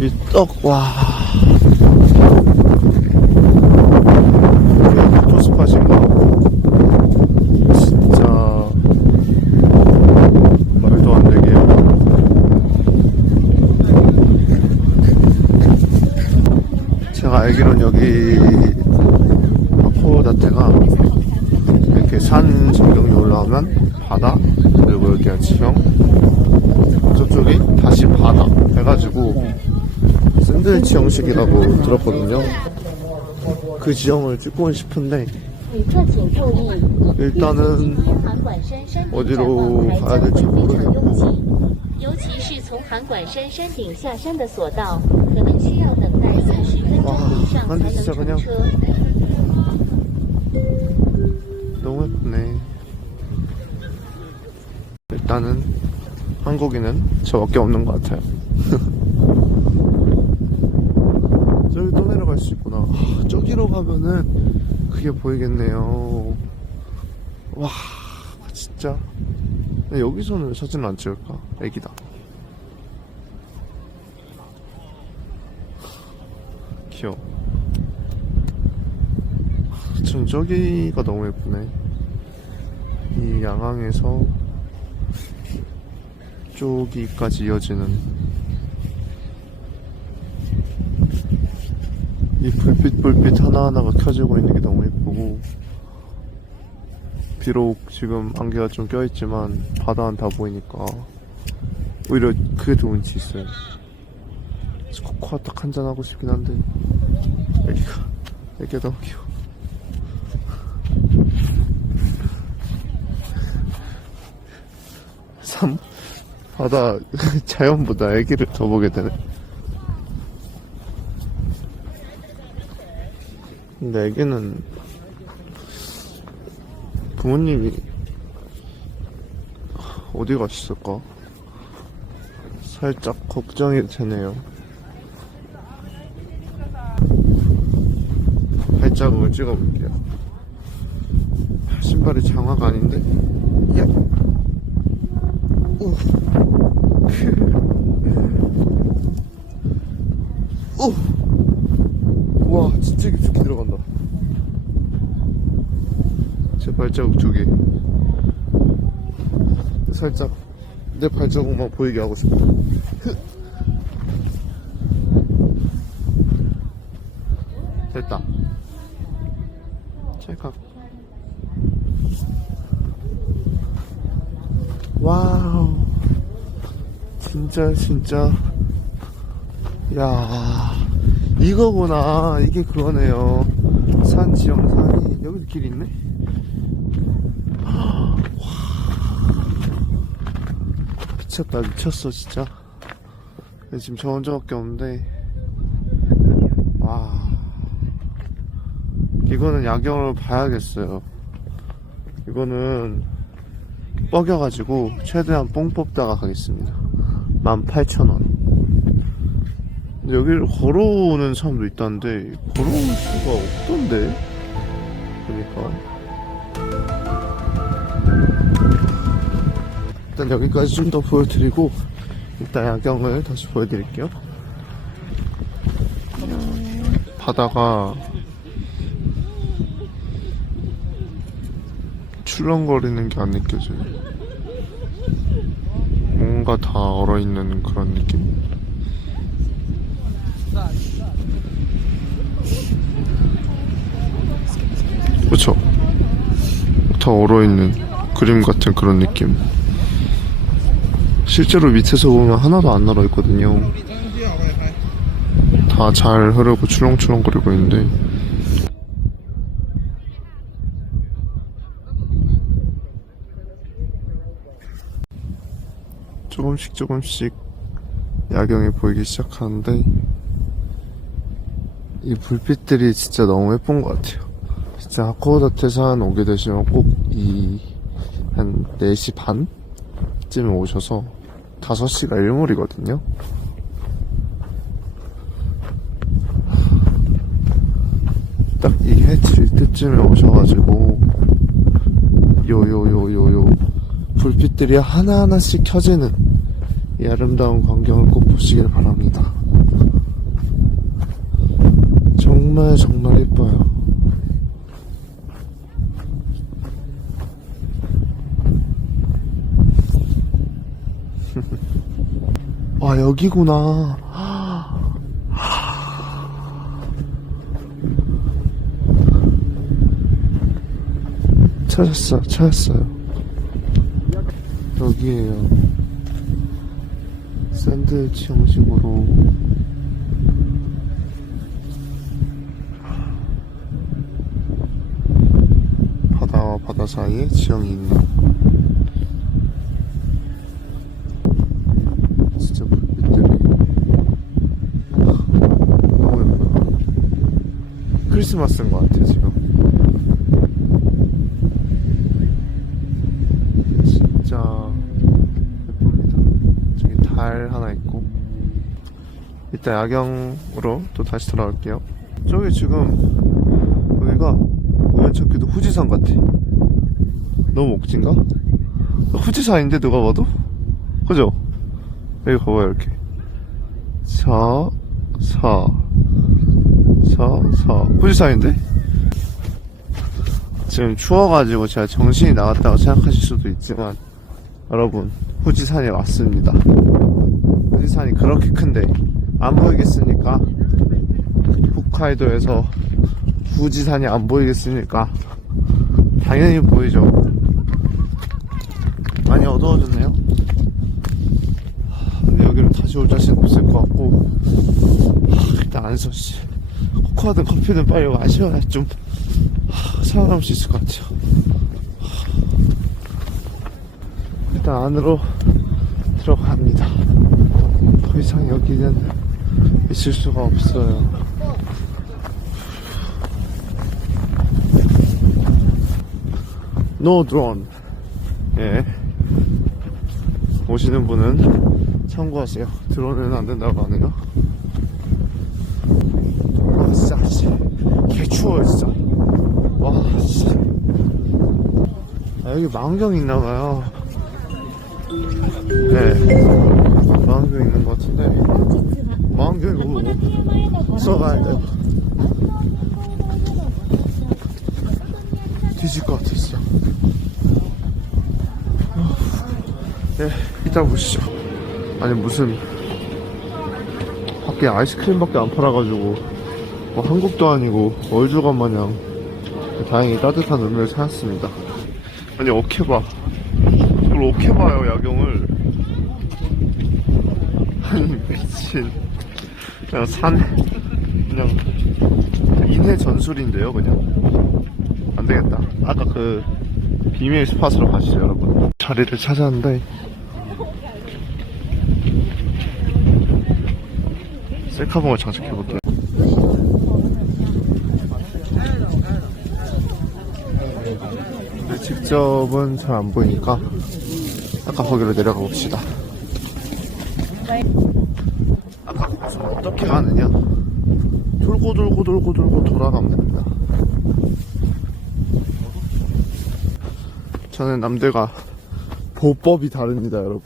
이 떡, 와. 진짜, 말도 안 되게. 제가 알기로는 여기, 코다테가 이렇게 산 전경이 올라오면 바다 그리고 여기가 지형 저쪽이 다시 바다 가지고 샌드위치 형식이라고 들었거든요. 그 지형을 찍고 싶은데 일단은 어디로 가야 될지 모르겠고 와, 아, 근데 진짜 그냥 너무 예쁘네. 일단은 한국인은 저밖에 없는 것 같아요. 수 있구나. 아, 저기로 가면은 그게 보이겠네요. 와 진짜. 근데 여기서는 사진을 안 찍을까? 애기다. 귀여워. 전 저기가 너무 예쁘네. 이 양항에서 저기까지 이어지는 이 불빛 불빛 하나하나가 켜지고 있는 게 너무 예쁘고 비록 지금 안개가 좀 껴있지만 바다는 다 보이니까 오히려 그게 더 운치 있어요 코코아 딱 한잔 하고 싶긴 한데 애기가 애기가 너무 귀여워 참 바다 자연보다 애기를 더 보게 되네. 근데 애기는 부모님이 어디 가셨을까? 살짝 걱정이 되네요. 발자국을 찍어볼게요. 신발이 장화가 아닌데? 야! 오! 와, 진짜 깊숙이 들어간다. 제 발자국 두 개. 살짝 내 발자국만 보이게 하고. 흐. 됐다. 찰칵. 와우. 진짜, 진짜. 야 이거구나. 이게 그거네요. 산 지형 산이. 여기도 길 있네? 와. 미쳤다, 미쳤어, 진짜. 지금 저 혼자밖에 없는데. 와. 이거는 야경을 봐야겠어요. 이거는 뻐겨가지고 최대한 뽕 뽑다가 가겠습니다. 18,000원. 여기를 걸어오는 사람도 있다는데 걸어올 수가 없던데? 보니까. 일단 여기까지 좀 더 보여드리고 일단 야경을 다시 보여드릴게요. 바다가 출렁거리는 게 안 느껴져요. 뭔가 다 얼어있는 그런 느낌 그쵸. 다 얼어있는 그림 같은 그런 느낌. 실제로 밑에서 보면 하나도 안 얼어있거든요. 다 잘 흐르고 출렁출렁거리고 있는데. 조금씩 조금씩 야경이 보이기 시작하는데 이 불빛들이 진짜 너무 예쁜 것 같아요. 진짜 하코다테 산 오게 되시면 꼭 이 한 4시 반쯤에 오셔서 5시가 일몰이거든요. 딱 이 해질 때쯤에 오셔가지고 요요요요요 불빛들이 하나하나씩 켜지는 이 아름다운 광경을 꼭 보시길 바랍니다. 정말 정말 예뻐요. 와 여기구나. 찾았어, 찾았어요. 여기에요. 샌드위치 형식으로 바다와 바다 사이에 지형이 있는 진짜 불빛들이. 너무 예뻐요 크리스마스인 것 같아 지금. 진짜 예쁩니다. 저기 달 하나 있고. 이따 야경으로 또 다시 돌아올게요. 저기 지금 여기가 우연찮게도 후지산 같아 너무 억진가? 후지산인데 누가 봐도? 그죠? 여기 봐봐요 이렇게 사, 사, 사, 사 후지산인데? 지금 추워가지고 제가 정신이 나갔다고 생각하실 수도 있지만 여러분 후지산에 왔습니다 후지산이 그렇게 큰데 안 보이겠습니까? 홋카이도에서 후지산이 안 보이겠습니까? 당연히 보이죠 어두워졌네요. 하, 근데 여기로 다시 올 자신 없을 것 같고. 하, 일단 안서 씨 코코아든 커피든 빨리 마셔야 좀 하, 살아남을 수 있을 것 같아요. 하, 일단 안으로 들어갑니다. 더 이상 여기는 있을 수가 없어요. 노 드론 예 오시는 분은 참고하세요. 드론은 안 된다고 하네요. 와 진짜 씨, 개 추워요 진짜. 와 진짜. 아, 여기 망경 있나봐요. 네. 망경 있는 것 같은데. 망경 이거 뭐 써가야 돼요 뒤질 것 같았어 네, 이따 보시죠. 아니, 무슨, 밖에 아이스크림밖에 안 팔아가지고, 뭐 한국도 아니고, 월주간 마냥, 다행히 따뜻한 음료를 사왔습니다. 아니, 어케 봐. 이걸 어케 봐요, 야경을. 아니, 미친. 그냥 산, 그냥, 인해 전술인데요, 그냥. 안 되겠다. 아까 그, 비밀 스팟으로 가시죠, 여러분. 자리를 찾았는데, 셀카봉을 장착해 볼게요. 근데 직접은 잘 안 보이니까, 아까 거기로 내려가 봅시다. 아까 무슨 어떻게 가느냐? 돌고 돌고 돌고 돌고 돌아가면 됩니다. 저는 남들과 보법이 다릅니다, 여러분.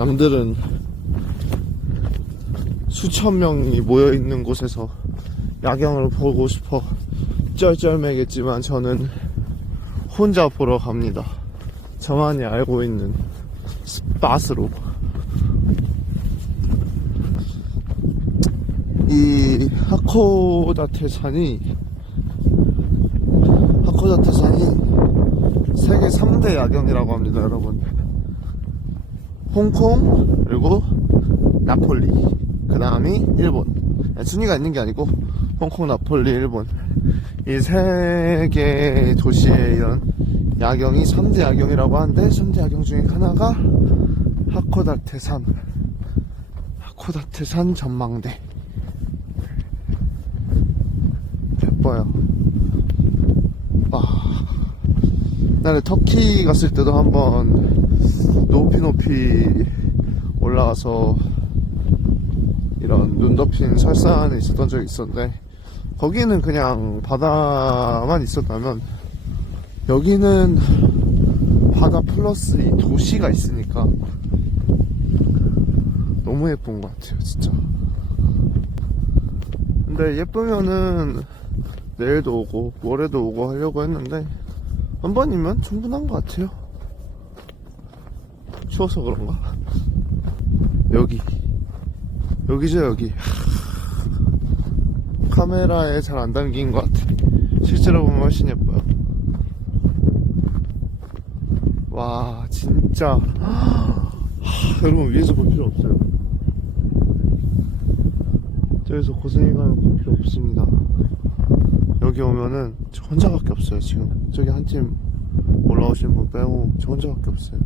남들은 수천 명이 모여 있는 곳에서 야경을 보고 싶어 쩔쩔매겠지만 저는 혼자 보러 갑니다. 저만이 알고 있는 스팟으로. 이 하코다테 산이 하코다테 산이 세계 3대 야경이라고 합니다, 여러분. 홍콩 그리고 나폴리 그 다음이 일본 순위가 있는 게 아니고 홍콩 나폴리 일본 이 세개 도시의 이런 야경이 3대 야경이라고 하는데 3대 야경 중에 하나가 하코다테 산 코다테 산 전망대. 예뻐요. 와. 나는 터키 갔을 때도 한번 높이 높이 올라가서 이런 눈 덮인 설산에 있었던 적이 있었는데 거기는 그냥 바다만 있었다면 여기는 바다 플러스 이 도시가 있으니까 너무 예쁜 것 같아요 진짜. 근데 예쁘면은 내일도 오고 모레도 오고 하려고 했는데 한 번이면 충분한 것 같아요 추워서 그런가? 여기. 여기죠 여기. 카메라에 잘 안 담긴 것 같아. 실제로 보면 훨씬 예뻐요. 와 진짜. 하, 여러분 위에서 볼 필요 없어요. 저기서 고생이 가면 볼 필요 없습니다. 여기 오면은 저 혼자밖에 없어요 지금. 저기 한 팀 올라오신 분 빼고 저 혼자밖에 없어요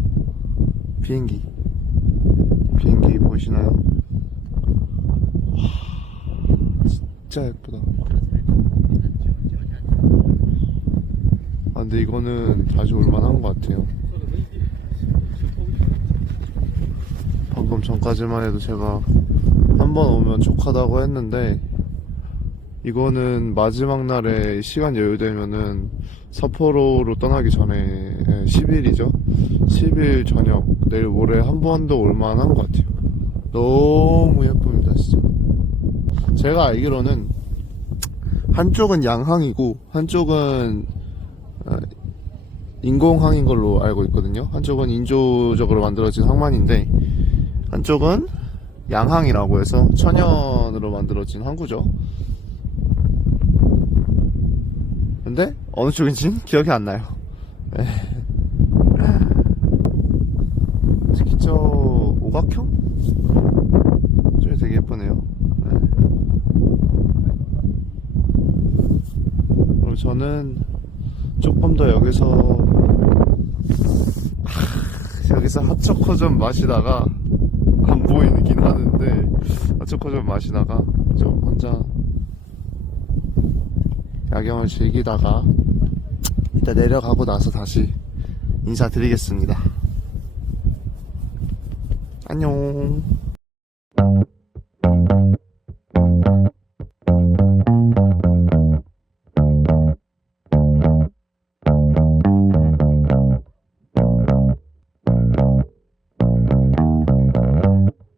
비행기. 비행기 보이시나요? 와 진짜 예쁘다. 아 근데 이거는 다시 올만한 것 같아요. 방금 전까지만 해도 제가 한 번 오면 족하다고 했는데 이거는 마지막 날에 시간 여유되면은 사포로로 떠나기 전에 10일이죠? 10일 저녁 내일 모레 한 번 더 올만한 것 같아요. 너무 예쁩니다 진짜. 제가 알기로는 한쪽은 양항이고 한쪽은 어, 인공항인 걸로 알고 있거든요. 한쪽은 인조적으로 만들어진 항만인데 한쪽은 양항이라고 해서 천연으로 만들어진 항구죠. 근데 어느 쪽인지는 기억이 안 나요. 네. 특히 저 오각형? 저기 되게 예쁘네요 네. 그리고 저는 조금 더 여기서 하, 여기서 핫초코 좀 마시다가 안 보이긴 하는데 핫초코 좀 마시다가 좀 혼자 야경을 즐기다가 이따 내려가고 나서 다시 인사드리겠습니다. 안녕.